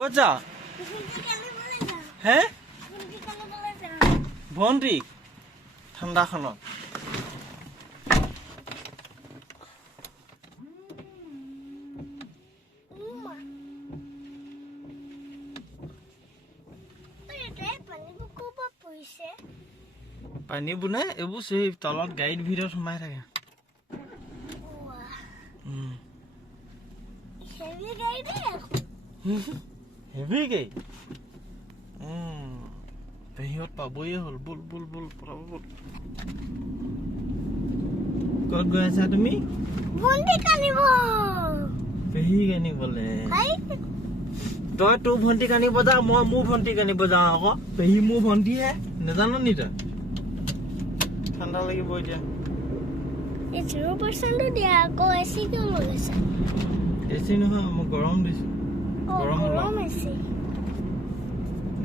ক'ত যা হে ভণ্টি ঠাণ্ডাখনত পানী বুনে এইবোৰ সেই তলত গাড়ীৰ ভিতৰত সোমাই থাকে হেভি গাড়ী পেহিহঁত পাবই হ'ল বুল বুল বুল পঠাব বুল ক'ত গৈ আছা তুমি পেহীক আনিবলে তই তোৰ ভণ্টিক আনিব যা মই মোৰ ভণ্টিক আনিব যাওঁ আকৌ পেহী মোৰ ভণ্টিহে নাজানো নি তই ঠাণ্ডা লাগিব এতিয়া এচি নহয় মই গৰম দিছো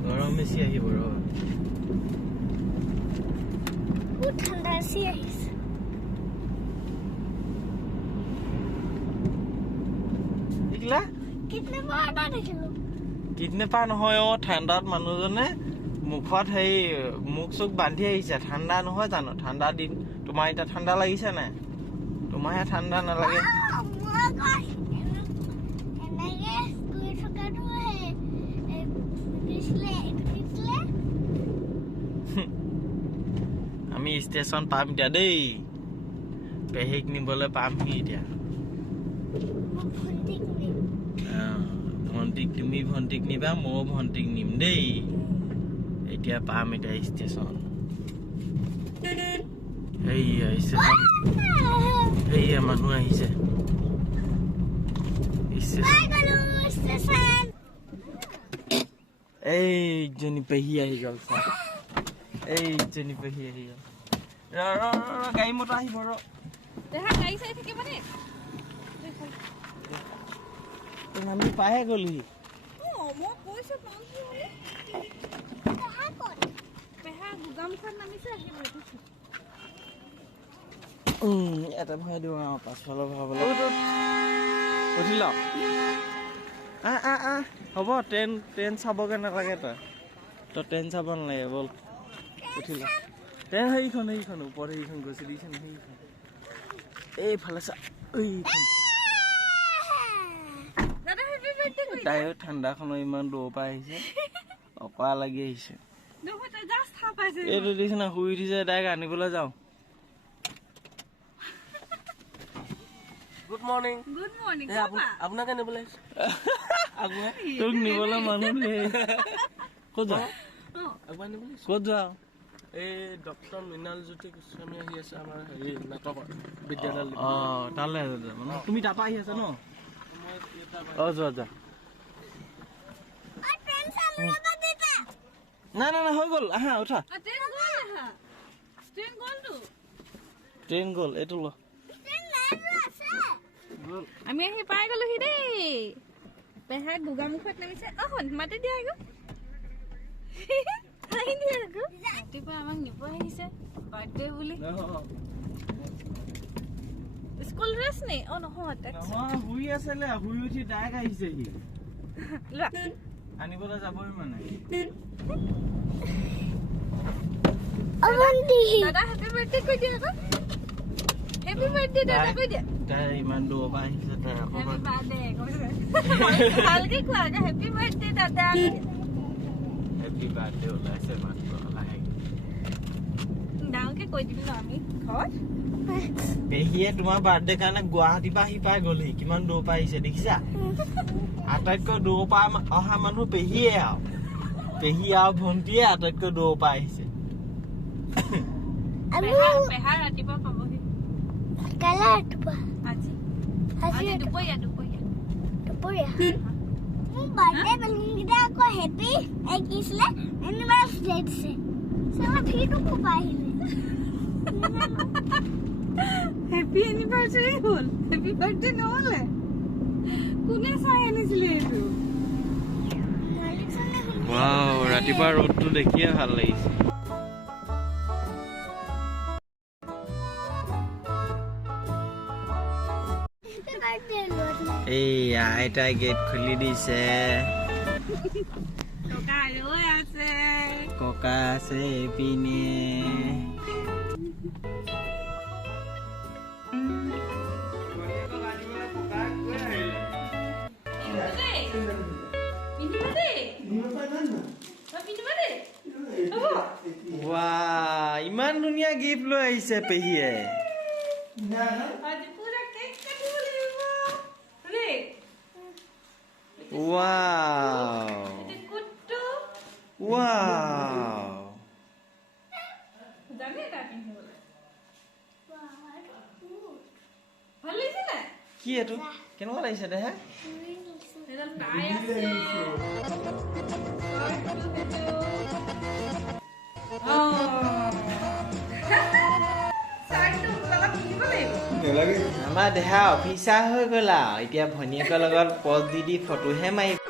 গৰম এচি আহিব ৰ ঠাণ্ডা এচি আহিছে কিডনেপাৰ নহয় অ ঠাণ্ডাত মানুহজনে মুখত সেই মুখ চুখ বান্ধি আহিছে ঠাণ্ডা নহয় জানো ঠাণ্ডা দিন তোমাৰ এতিয়া ঠাণ্ডা লাগিছে নাই তোমাৰহে ঠাণ্ডা নালাগে আমি ষ্টেচন পাম এতিয়া দেই পেহীক নিবলৈ পামহি এতিয়া ভণ্টিক তুমি ভণ্টিক নিবা ময়ো ভণ্টিক নিম দেই এতিয়া পাম এতিয়া ষ্টেচন সেয়া মানুহ আহিছে এইজনী পেহী আহি গ'ল চাৰ এইজনী পেহী আহি গ'ল গাড়ী মটৰ আহিব ৰ আমি পাহে গ'লহি এটা ভৰাই দিওঁ আৰু পাছফালৰ ভৰাবলৈ উঠি ল হ'ব ট্ৰেইন চাবগৈ নালাগে তই ট্ৰেইন চাব নালাগে ব'ল উঠি ল ট্ৰেইন সেইখন ওপৰত সেইখন গৈছে দিছে সেইখন এইফালে চা তাইও ঠাণ্ডাখনৰ ইমান দূৰৰ পৰা আহিছে অকৰা লাগি আহিছে এইটো দিছে না শুই উঠিছে তাইক আনিবলৈ যাওঁ গুড মৰ্ণিং আপোনাকে নিবলৈ তোক নিবলৈ মানুহ ক'ত যোৱা ক'ত যোৱা এই ডক্টৰ মৃণাল জ্যোতি গোস্বামী আহি আছে আমাৰ হেৰি নাটকৰ বিদ্যালয় তালৈ তুমি তাৰপৰা আহি আছা ন যোৱা যোৱা নাই হৈ গ'ল আহা উঠা ট্ৰেইন গ'ল এইটো ল আমি আহি পাই গলোহি দেই পেহাক গোগামুখত নামিছে মাতি দিয়া আকৌ ৰাতিপুৱা আমাক নিব আহিছে বাৰ্থডে বুলি স্কুল ড্ৰেছ নে নহয় শুই আছিলে শুই উঠি ডাইৰেক্ট আহিছেহি আনিবলৈ যাবই মানে দাদা হেপী বাৰ্থডে কৈ দিয়া আকৌ হেপী বাৰ্থডে দাদা কৈ দিয়া তাই ইমান দূৰৰ পৰা আহিছে তাই আকৌ ভালকে কোৱা আকৌ হেপী বাৰ্থডে দাদা হেপী বাৰ্থডে ওলাইছে মাত্ৰ লাহে ডাঙৰকে কৈ দিলো আমি ঘৰত পেহীয়ে তোমাৰ বাৰ্থডে কাৰণে গুৱাহাটীৰ পৰা আহি পাই গ'লহি কিমান দূৰৰ পৰা আহিছে দেখিছা আটাইতকৈ দূৰৰ পৰা অহা মানুহ পেহীয়ে আৰু পেহী আৰু ভণ্টিয়ে আটাইতকৈ দূৰৰ পৰা আহিছে পেহা ৰাতিপুৱা পাবহি আজি দুপৰীয়া মোৰ বাৰ্থডে বেলুনকেইটা আকৌ হেপী কিছিলে এনিভাৰ্চাৰী দিছে চালা ফিৰটো ক'ৰ আহিলে হেপী এনিভাৰ্চাৰী হ'ল হেপী বাৰ্থডে নহ'লে কোনে চাই আনিছিলে এইটো ৱাও ৰাতিপুৱা ৰ'দটো দেখিয়ে ভাল লাগিছে এই আইতাই গেট খুলি দিছে টকা ৰৈ আছে ককা আছে এইপিনে ইমান ধুনীয়া গিফ্ট লৈ আহিছে পেহীয়ে কি এইটো কেনেকুৱা লাগিছে দেহে আমাৰ দেহা অফিচাৰ হৈ গ'ল আৰু এতিয়া ভনীয়েকৰ লগত পজ দি ফটোহে মাৰি